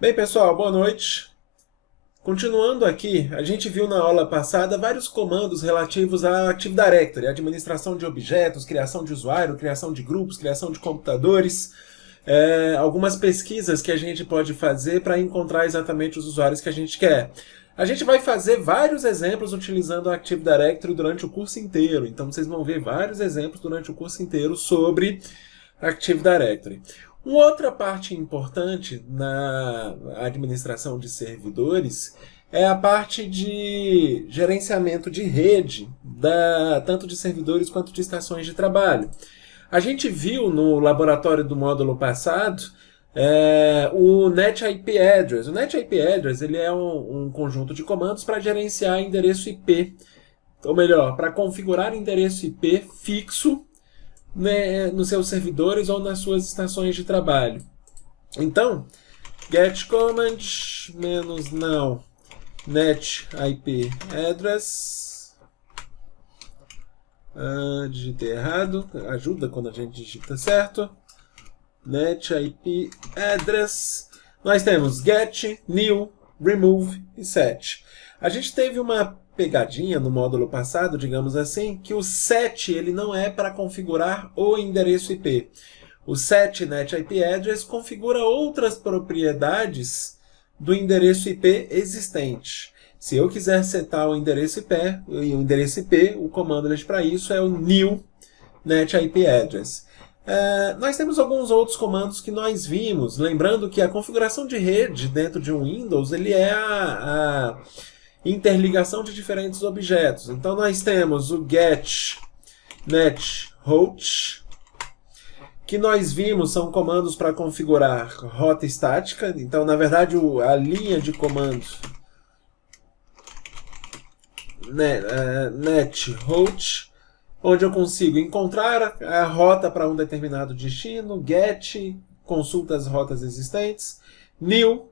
Bem, pessoal, boa noite. Continuando aqui, a gente viu na aula passada vários comandos relativos à Active Directory, administração de objetos, criação de usuário, criação de grupos, criação de computadores, algumas pesquisas que a gente pode fazer para encontrar exatamente os usuários que a gente quer. A gente vai fazer vários exemplos utilizando a Active Directory durante o curso inteiro, então vocês vão ver vários exemplos durante o curso inteiro sobre Active Directory. Uma outra parte importante na administração de servidores é a parte de gerenciamento de rede, tanto de servidores quanto de estações de trabalho. A gente viu no laboratório do módulo passado o Net IP Address. O Net IP Address ele é um conjunto de comandos para gerenciar endereço IP, ou melhor, para configurar endereço IP fixo, né, nos seus servidores ou nas suas estações de trabalho. Então, get command -now net IP address. Digitei errado, ajuda quando a gente digita certo. Net IP address. Nós temos get, new, remove e set. A gente teve uma pegadinha no módulo passado, digamos assim, que o set ele não é para configurar o endereço IP. O set net IP address configura outras propriedades do endereço IP existente. Se eu quiser setar o endereço IP, o comando para isso é o new net IP address. Nós temos alguns outros comandos que nós vimos, lembrando que a configuração de rede dentro de um Windows ele é a interligação de diferentes objetos. Então nós temos o get net host, que nós vimos são comandos para configurar rota estática. Então, na verdade, a linha de comando net host, onde eu consigo encontrar a rota para um determinado destino, get, consulta as rotas existentes, new,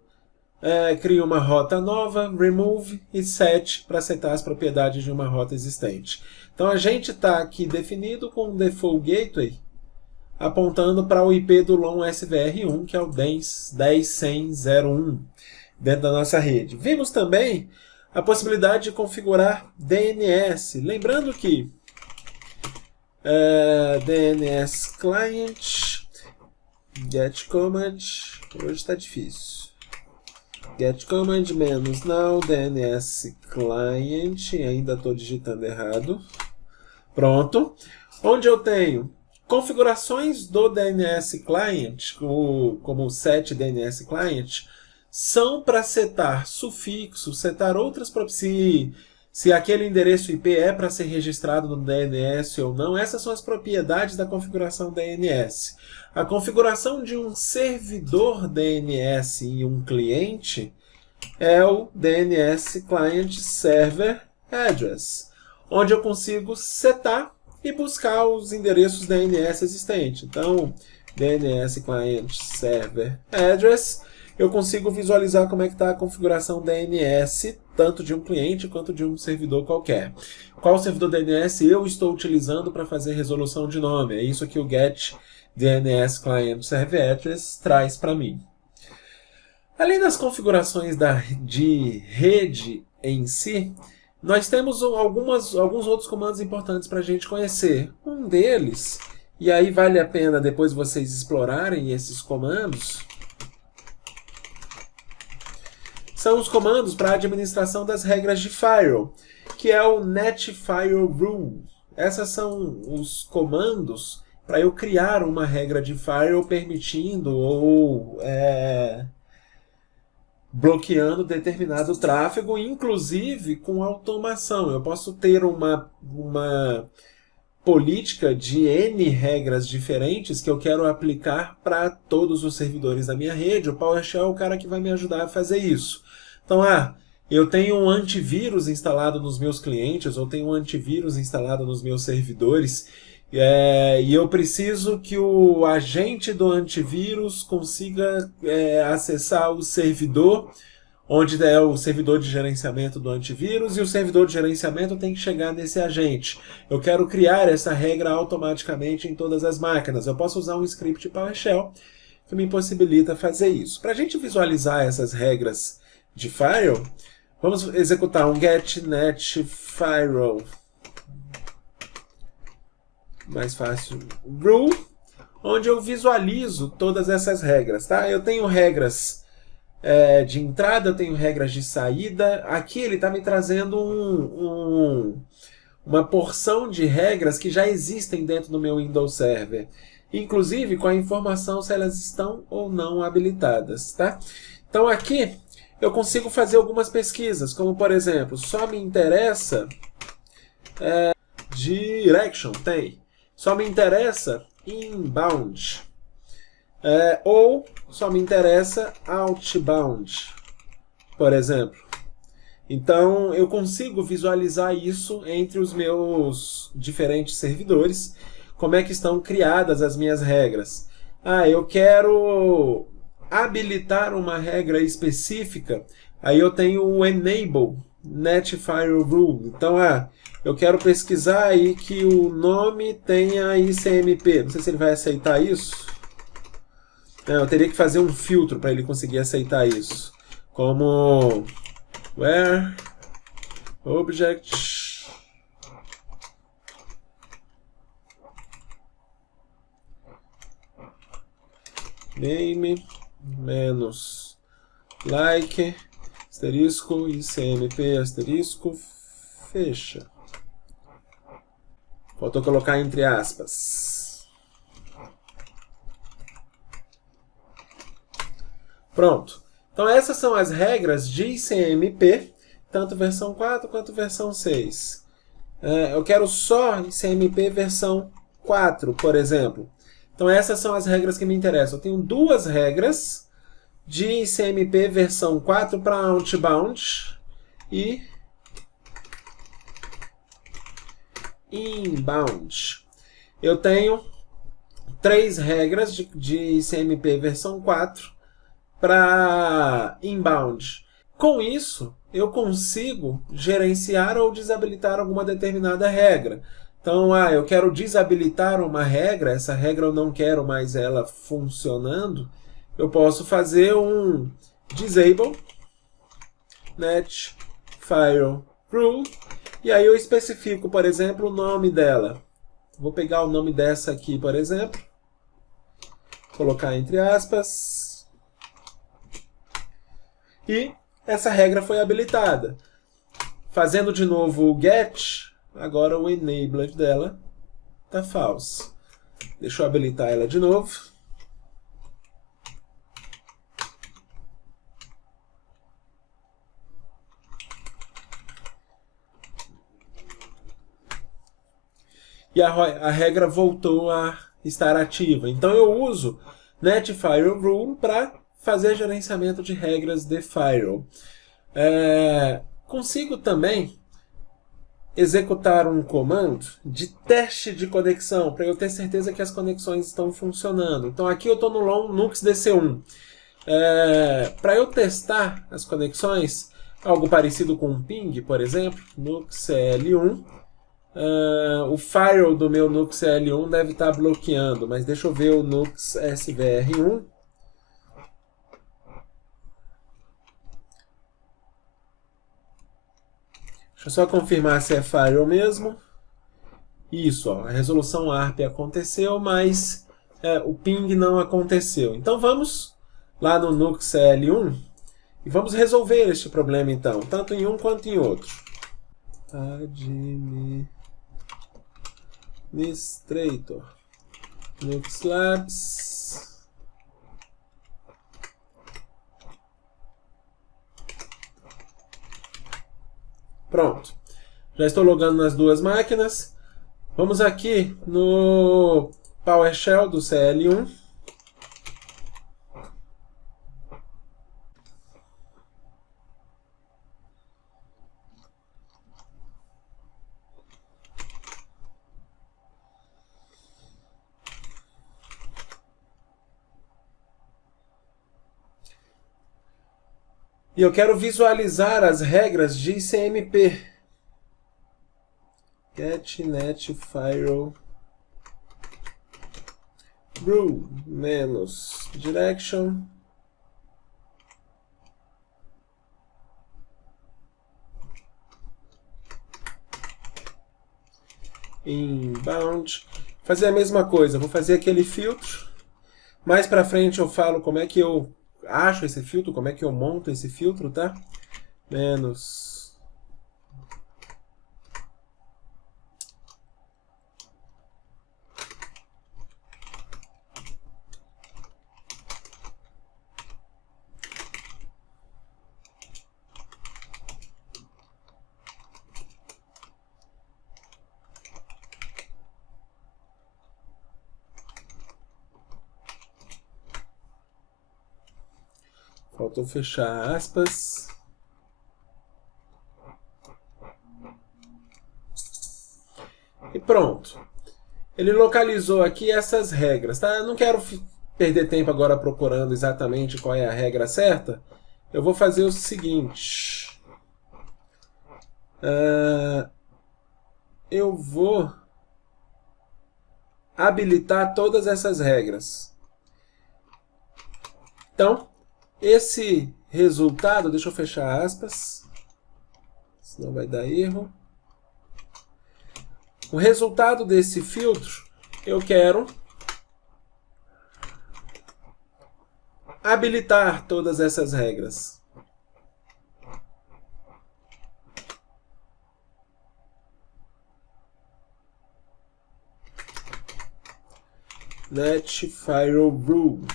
cria uma rota nova, remove e set para setar as propriedades de uma rota existente. Então a gente está aqui definido com o default gateway apontando para o IP do LON SVR1, que é o 10.100.0.1 dentro da nossa rede. Vimos também a possibilidade de configurar DNS. Lembrando que DNS client, get command, hoje está difícil. Get command -now DNS client, ainda estou digitando errado. Pronto. Onde eu tenho configurações do DNS client, como o set DNS client, são para setar sufixo, setar outras propriedades. Se aquele endereço IP é para ser registrado no DNS ou não, essas são as propriedades da configuração DNS. A configuração de um servidor DNS e um cliente é o DNS Client Server Address, onde eu consigo setar e buscar os endereços DNS existentes. Então, DNS Client Server Address, eu consigo visualizar como é que está a configuração DNS, tanto de um cliente quanto de um servidor qualquer. Qual servidor DNS eu estou utilizando para fazer resolução de nome? É isso que o Get DNS Client Server Address traz para mim. Além das configurações de rede em si, nós temos alguns outros comandos importantes para a gente conhecer. Um deles, e aí vale a pena depois vocês explorarem esses comandos, são os comandos para a administração das regras de firewall, que é o Net Firewall Rule. Esses são os comandos para eu criar uma regra de firewall permitindo ou bloqueando determinado tráfego, inclusive com automação. Eu posso ter uma política de N regras diferentes que eu quero aplicar para todos os servidores da minha rede. O PowerShell é o cara que vai me ajudar a fazer isso. Então, eu tenho um antivírus instalado nos meus clientes, ou tenho um antivírus instalado nos meus servidores, e eu preciso que o agente do antivírus consiga acessar o servidor, onde é o servidor de gerenciamento do antivírus, e o servidor de gerenciamento tem que chegar nesse agente. Eu quero criar essa regra automaticamente em todas as máquinas. Eu posso usar um script PowerShell que me possibilita fazer isso. Para a gente visualizar essas regras de Firewall, vamos executar um getNet Firewall. Mais fácil, rule, onde eu visualizo todas essas regras. Tá? Eu tenho regras de entrada, eu tenho regras de saída. Aqui ele está me trazendo uma porção de regras que já existem dentro do meu Windows Server. Inclusive com a informação se elas estão ou não habilitadas. Tá? Então aqui eu consigo fazer algumas pesquisas, como por exemplo, só me interessa direction, tem. Só me interessa inbound. Ou só me interessa outbound, por exemplo. Então, eu consigo visualizar isso entre os meus diferentes servidores, como é que estão criadas as minhas regras. Eu quero habilitar uma regra específica, aí eu tenho o Enable Net Firewall Rule. Então, eu quero pesquisar aí que o nome tenha ICMP. Não sei se ele vai aceitar isso. Eu teria que fazer um filtro para ele conseguir aceitar isso. Como where object name menos like asterisco ICMP asterisco fecha. Faltou colocar entre aspas. Pronto. Então essas são as regras de ICMP, tanto versão 4 quanto versão 6. Eu quero só ICMP versão 4, por exemplo. Então essas são as regras que me interessam. Eu tenho duas regras de ICMP versão 4 para outbound e inbound. Eu tenho 3 regras de ICMP versão 4 para inbound. Com isso, eu consigo gerenciar ou desabilitar alguma determinada regra. Então, eu quero desabilitar uma regra, essa regra eu não quero mais ela funcionando, eu posso fazer um disable net firewall rule. E aí eu especifico, por exemplo, o nome dela. Vou pegar o nome dessa aqui, por exemplo. Colocar entre aspas. E essa regra foi habilitada. Fazendo de novo o get, agora o enabled dela está false. Deixa eu habilitar ela de novo. E a regra voltou a estar ativa. Então eu uso Net Firewall Rule para fazer gerenciamento de regras de firewall. Consigo também executar um comando de teste de conexão, para eu ter certeza que as conexões estão funcionando. Então aqui eu estou no Nux DC1. Para eu testar as conexões, algo parecido com um ping, por exemplo, Nux CL1. O firewall do meu Nux CL1 deve estar bloqueando, mas deixa eu ver o Nux SVR1. Deixa eu só confirmar se é firewall mesmo. Isso, a resolução ARP aconteceu, mas o ping não aconteceu. Então vamos lá no Nux CL1 e vamos resolver este problema então, tanto em um quanto em outro. Administrator Nux Labs. Pronto. Já estou logando nas duas máquinas. Vamos aqui no PowerShell do CL1. E eu quero visualizar as regras de ICMP. GetNet Firewall rule menos direction inbound. Fazer a mesma coisa, vou fazer aquele filtro. Mais pra frente eu falo como é que eu acho esse filtro, como é que eu monto esse filtro, tá? Menos faltou fechar aspas. E pronto. Ele localizou aqui essas regras, tá? Eu não quero perder tempo agora procurando exatamente qual é a regra certa. Eu vou fazer o seguinte. Eu vou habilitar todas essas regras. Então, esse resultado, deixa eu fechar aspas, senão vai dar erro. O resultado desse filtro, eu quero habilitar todas essas regras. Let firewall rule.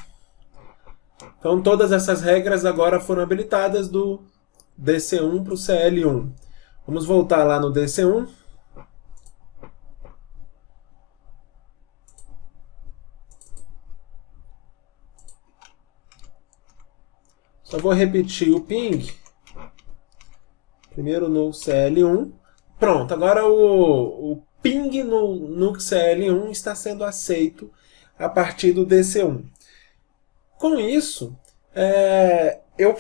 Então, todas essas regras agora foram habilitadas do DC1 para o CL1. Vamos voltar lá no DC1. Só vou repetir o ping. Primeiro no CL1. Pronto, agora o ping no CL1 está sendo aceito a partir do DC1. Com isso, eu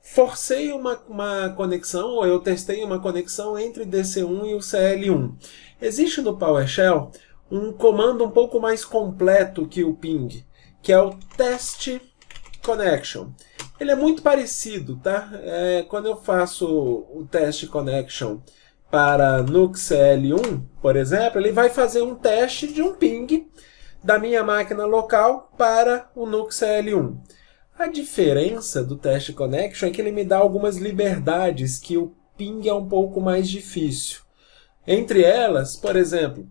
forcei uma conexão, ou eu testei uma conexão entre DC1 e o CL1. Existe no PowerShell um comando um pouco mais completo que o ping, que é o test connection. Ele é muito parecido, tá? Quando eu faço o test connection para Nux CL1, por exemplo, ele vai fazer um teste de um ping da minha máquina local para o Nux CL1. A diferença do test connection é que ele me dá algumas liberdades que o ping é um pouco mais difícil. Entre elas, por exemplo,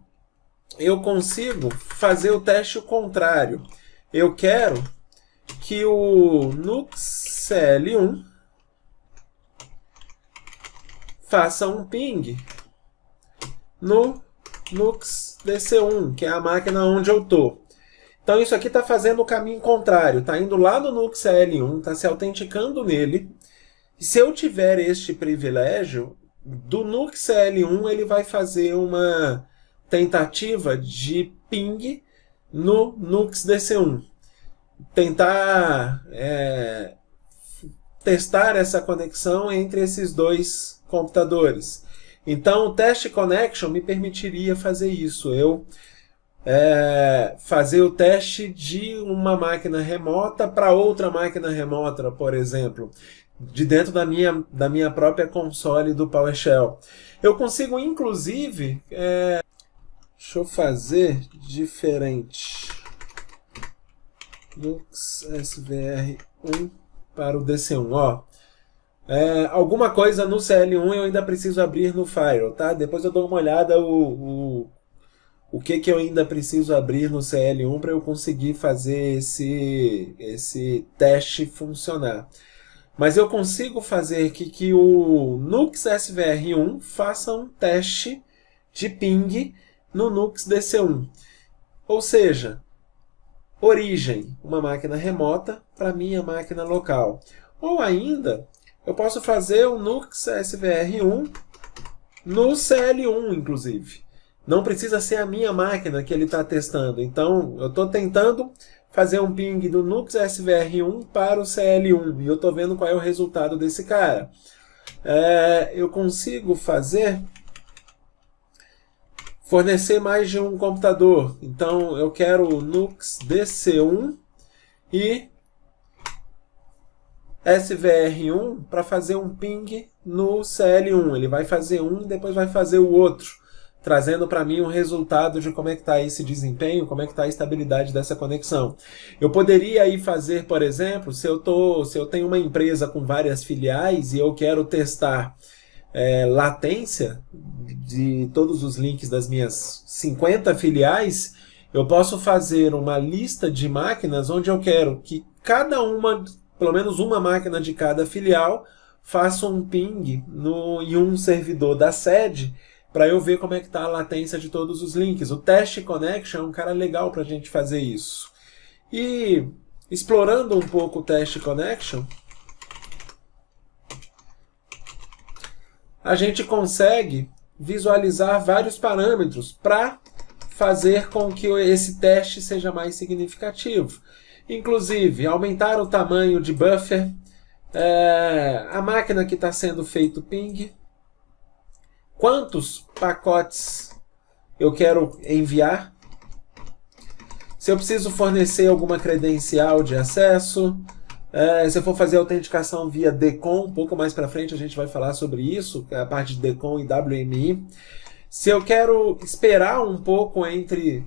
eu consigo fazer o teste contrário. Eu quero que o Nux CL1 faça um ping no Nux DC1, que é a máquina onde eu estou. Então isso aqui está fazendo o caminho contrário, está indo lá no Nux CL1, está se autenticando nele. E se eu tiver este privilégio, do Nux CL1 ele vai fazer uma tentativa de ping no Nux DC1. Tentar testar essa conexão entre esses dois computadores. Então, o test connection me permitiria fazer isso. Eu fazer o teste de uma máquina remota para outra máquina remota, por exemplo, de dentro da minha própria console do PowerShell. Eu consigo, inclusive, deixa eu fazer diferente. Nux SVR1 para o DC1. Ó. Alguma coisa no CL1 eu ainda preciso abrir no Firewall, tá? Depois eu dou uma olhada o que eu ainda preciso abrir no CL1 para eu conseguir fazer esse teste funcionar. Mas eu consigo fazer que o Nux SVR1 faça um teste de ping no Nux DC1. Ou seja, origem, uma máquina remota para minha máquina local. Ou ainda, eu posso fazer o Nux SVR1 no CL1, inclusive. Não precisa ser a minha máquina que ele está testando. Então, eu estou tentando fazer um ping do Nux SVR1 para o CL1. E eu estou vendo qual é o resultado desse cara. Eu consigo fazer... fornecer mais de um computador. Então eu quero o Nux DC1 e SVR1 para fazer um ping no CL1. Ele vai fazer um e depois vai fazer o outro, trazendo para mim um resultado de como é que está esse desempenho, como é que está a estabilidade dessa conexão. Eu poderia aí fazer, por exemplo, se eu tenho uma empresa com várias filiais e eu quero testar latência de todos os links das minhas 50 filiais, eu posso fazer uma lista de máquinas onde eu quero que cada uma, pelo menos uma máquina de cada filial, faça um ping em um servidor da sede, para eu ver como é que está a latência de todos os links. O Test Connection é um cara legal para a gente fazer isso. E explorando um pouco o Test Connection, a gente consegue visualizar vários parâmetros para fazer com que esse teste seja mais significativo. Inclusive, aumentar o tamanho de buffer, a máquina que está sendo feito ping, quantos pacotes eu quero enviar, se eu preciso fornecer alguma credencial de acesso, se eu for fazer autenticação via DCOM, um pouco mais para frente a gente vai falar sobre isso, a parte de DCOM e WMI. Se eu quero esperar um pouco entre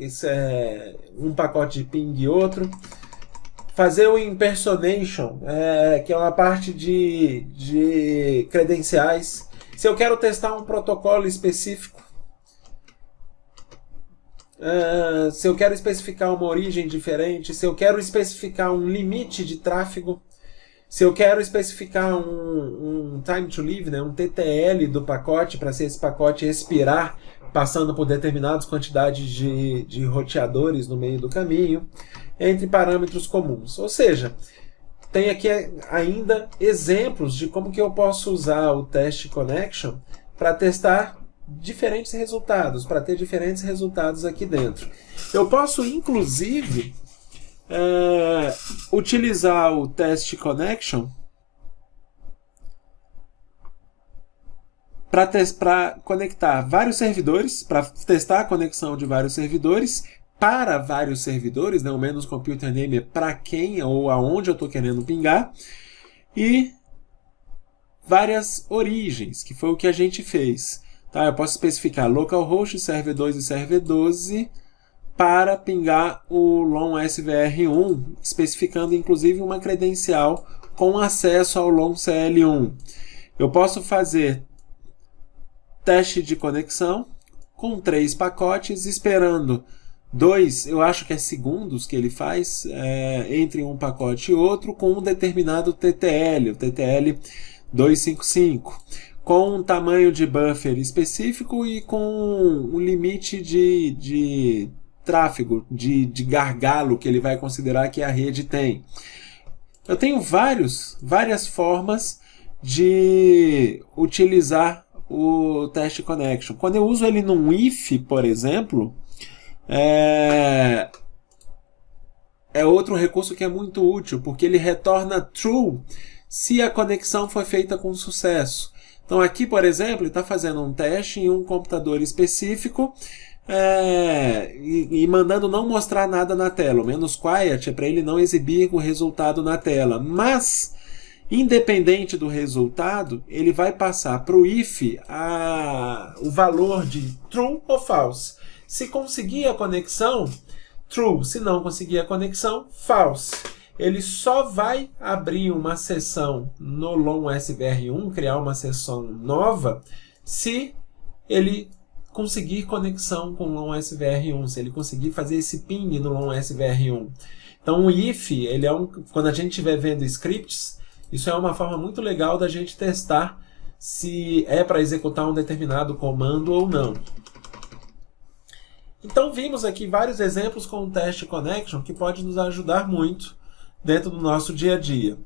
um pacote de ping e outro, fazer o impersonation, que é uma parte de credenciais. Se eu quero testar um protocolo específico, se eu quero especificar uma origem diferente, se eu quero especificar um limite de tráfego, se eu quero especificar um time to live, né, um TTL do pacote, para se esse pacote expirar passando por determinadas quantidades de roteadores no meio do caminho, entre parâmetros comuns. Ou seja, tem aqui ainda exemplos de como que eu posso usar o Test Connection para testar diferentes resultados, para ter diferentes resultados aqui dentro. Eu posso, inclusive, utilizar o Test Connection para conectar vários servidores, para testar a conexão de vários servidores para vários servidores, né? O menos computer name é para quem ou aonde eu estou querendo pingar, e várias origens, que foi o que a gente fez. Tá? Eu posso especificar localhost, server 2 e server 12 para pingar o LON SVR1, especificando inclusive uma credencial com acesso ao LON CL1. Eu posso fazer teste de conexão com 3 pacotes, esperando 2, eu acho que é segundos que ele faz, entre um pacote e outro, com um determinado TTL, o TTL 255, com um tamanho de buffer específico e com um limite de tráfego, de gargalo que ele vai considerar que a rede tem. Eu tenho várias formas de utilizar o Test Connection. Quando eu uso ele num if, por exemplo, é outro recurso que é muito útil, porque ele retorna true se a conexão foi feita com sucesso. Então aqui, por exemplo, ele está fazendo um teste em um computador específico e mandando não mostrar nada na tela. O menos quiet é para ele não exibir o resultado na tela. Mas, independente do resultado, ele vai passar para o if o valor de true ou false. Se conseguir a conexão, true. Se não conseguir a conexão, false. Ele só vai abrir uma sessão no LON SVR1, criar uma sessão nova, se ele conseguir conexão com o LON SVR1, se ele conseguir fazer esse ping no LON SVR1. Então o if, quando a gente estiver vendo scripts, isso é uma forma muito legal da gente testar se é para executar um determinado comando ou não. Então vimos aqui vários exemplos com o Test Connection que pode nos ajudar muito dentro do nosso dia a dia.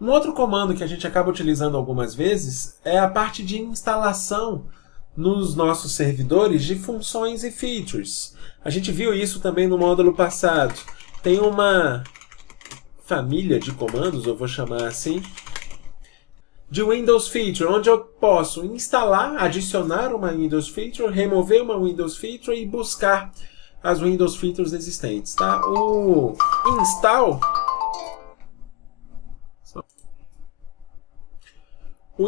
Um outro comando que a gente acaba utilizando algumas vezes é a parte de instalação nos nossos servidores de funções e features. A gente viu isso também no módulo passado. Tem uma família de comandos, eu vou chamar assim, de Windows Feature, onde eu posso instalar, adicionar uma Windows Feature, remover uma Windows Feature e buscar as Windows Features existentes. Tá? O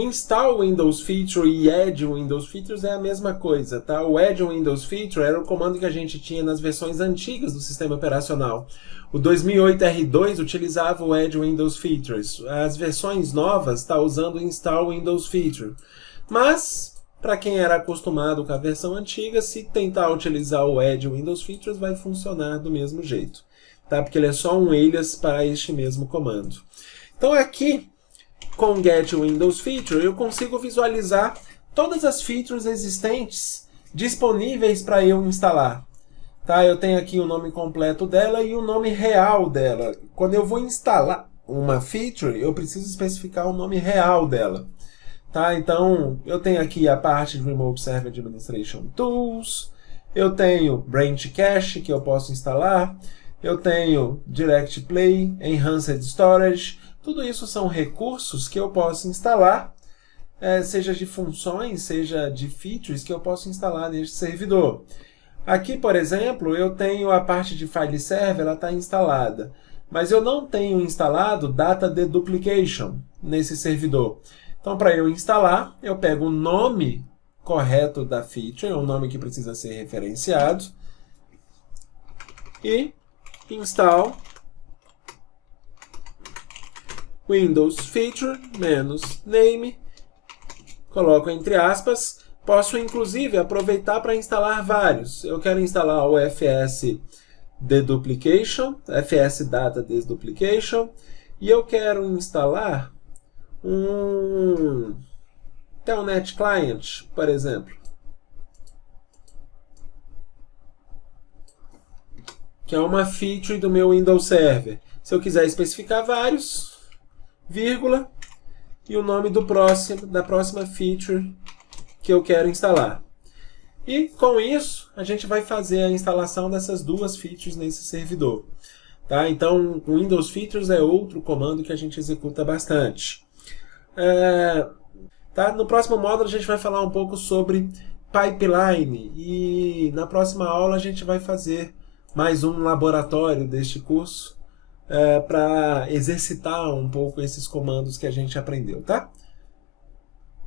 install Windows Feature e add Windows Features é a mesma coisa, tá? O add Windows Feature era o comando que a gente tinha nas versões antigas do sistema operacional. O 2008 R2 utilizava o add Windows Features. As versões novas estão usando o install Windows Feature. Mas, para quem era acostumado com a versão antiga, se tentar utilizar o add Windows Features, vai funcionar do mesmo jeito, tá? Porque ele é só um alias para este mesmo comando. Então aqui, com o Get Windows Feature, eu consigo visualizar todas as features existentes disponíveis para eu instalar. Tá? Eu tenho aqui o nome completo dela e o nome real dela. Quando eu vou instalar uma feature, eu preciso especificar o nome real dela. Tá? Então, eu tenho aqui a parte de Remote Server Administration Tools, eu tenho Branch Cache, que eu posso instalar, eu tenho Direct Play, Enhanced Storage. Tudo isso são recursos que eu posso instalar, seja de funções, seja de features que eu posso instalar neste servidor. Aqui, por exemplo, eu tenho a parte de File Server, ela está instalada. Mas eu não tenho instalado Data Deduplication nesse servidor. Então, para eu instalar, eu pego o nome correto da feature, o nome que precisa ser referenciado, e install Windows Feature -name, coloco entre aspas. Posso, inclusive, aproveitar para instalar vários. Eu quero instalar o FS Deduplication, FS Data Deduplication, e eu quero instalar um Telnet Client, por exemplo, que é uma feature do meu Windows Server. Se eu quiser especificar vários, vírgula, e o nome da próxima feature que eu quero instalar. E com isso, a gente vai fazer a instalação dessas duas features nesse servidor. Tá? Então, o Windows Features é outro comando que a gente executa bastante. Tá? No próximo módulo, a gente vai falar um pouco sobre pipeline. E na próxima aula, a gente vai fazer mais um laboratório deste curso para exercitar um pouco esses comandos que a gente aprendeu. Tá?